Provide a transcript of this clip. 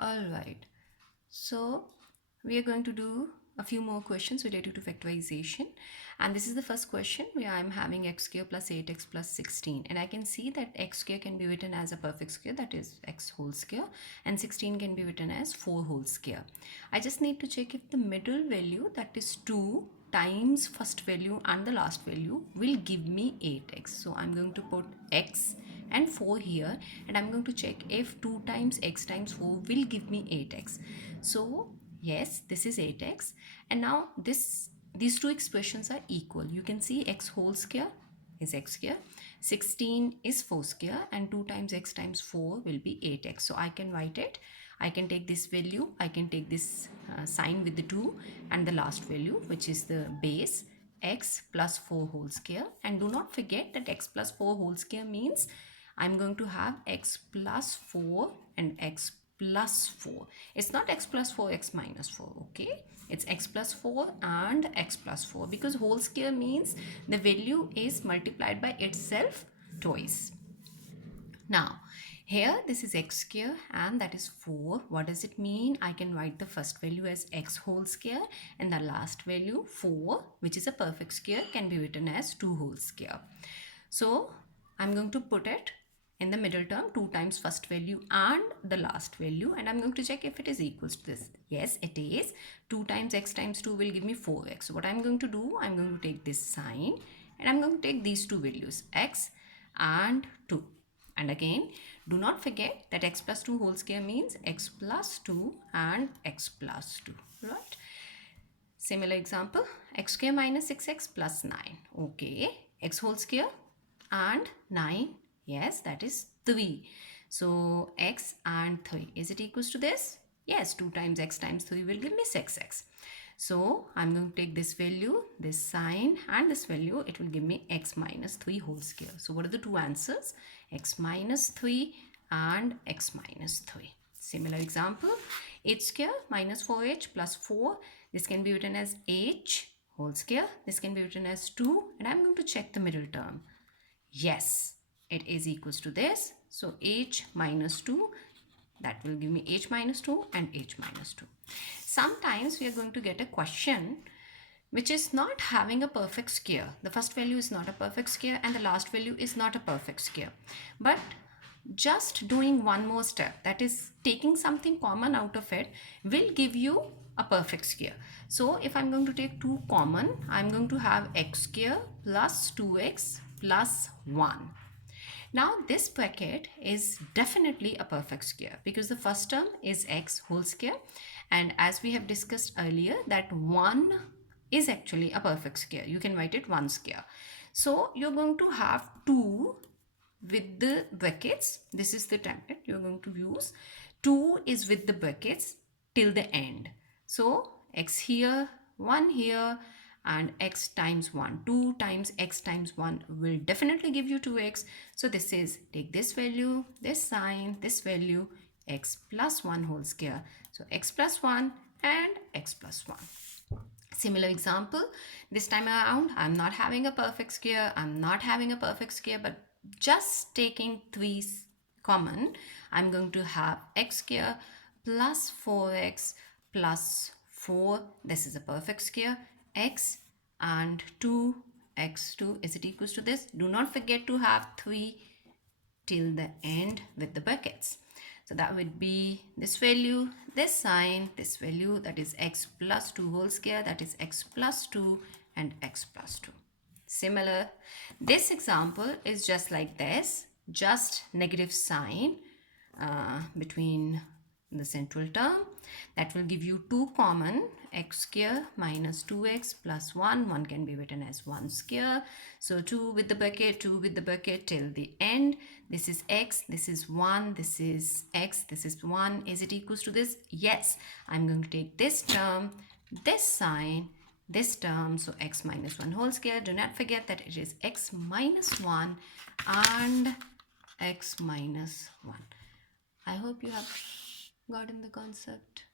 All right. So we are going to do a few more questions related to factorization. And this is the first question where I'm having x square plus 8x plus 16. And I can see that x square can be written as a perfect square, that is x whole square. And 16 can be written as 4 whole square. I just need to check if the middle value, that is 2 times first value and the last value, will give me 8x. So I'm going to put x and 4 here, and I'm going to check if 2 times x times 4 will give me 8x. So yes, this is 8x, and now these two expressions are equal. You can see x whole square is x square, 16 is 4 square, and 2 times x times 4 will be 8x. So I can write it. I can take this value, I can take this sign with the 2 and the last value, which is the base, x plus 4 whole square. And do not forget that x plus 4 whole square means I'm going to have x plus 4 and x plus 4. It's not x plus 4, x minus 4, okay? It's x plus 4 and x plus 4, because whole square means the value is multiplied by itself twice. Now, here this is x square and that is 4. What does it mean? I can write the first value as x whole square, and the last value 4, which is a perfect square, can be written as 2 whole square. So I'm going to put it in the middle term, 2 times first value and the last value, and I'm going to check if it is equals to this. Yes, it is. 2 times x times 2 will give me 4x. So what I'm going to do, I'm going to take this sign and I'm going to take these two values, x and 2. And again, do not forget that x plus 2 whole square means x plus 2 and x plus 2, right? Similar example, x square minus 6x plus 9. Okay, x whole square and 9, yes, that is 3. So x and 3, is it equals to this? Yes, 2 times x times 3 will give me 6x. So I'm going to take this value, this sign, and this value, it will give me x minus 3 whole square. So what are the two answers? X minus 3 and x minus 3. Similar example, h square minus 4h plus 4. This can be written as h whole square. This can be written as 2, and I'm going to check the middle term. Yes, it is equals to this. So h minus 2, that will give me h minus 2 and h minus 2. Sometimes we are going to get a question which is not having a perfect square. The first value is not a perfect square and the last value is not a perfect square. But just doing one more step, that is taking something common out of it, will give you a perfect square. So if I'm going to take 2 common, I'm going to have x square plus 2x plus 1. Now this bracket is definitely a perfect square because the first term is x whole square, and as we have discussed earlier that 1 is actually a perfect square. You can write it 1 square. So you're going to have 2 with the brackets. This is the template you're going to use. 2 is with the brackets till the end. So x here, 1 here, and x times 1, 2 times x times 1 will definitely give you 2x. So this is, take this value, this sign, this value, x plus 1 whole square. So x plus 1 and x plus 1. Similar example, this time around I'm not having a perfect square, but just taking 3 common, I'm going to have x square plus 4x plus 4. This is a perfect square. X and 2, x2, is it equals to this? Do not forget to have 3 till the end with the brackets. So that would be this value, this sign, this value, that is x plus 2 whole square, that is x plus 2 and x plus 2. Similar, this example is just like this, just negative sign between the central term. That will give you 2 common, x square minus 2x plus 1. 1 can be written as 1 square. So 2 with the bracket, 2 with the bracket till the end. This is x, this is 1, this is x, this is 1. Is it equals to this? Yes. I'm going to take this term, this sign, this term, so x minus 1 whole square. Do not forget that it is x minus 1 and x minus 1. I hope you have gotten the concept.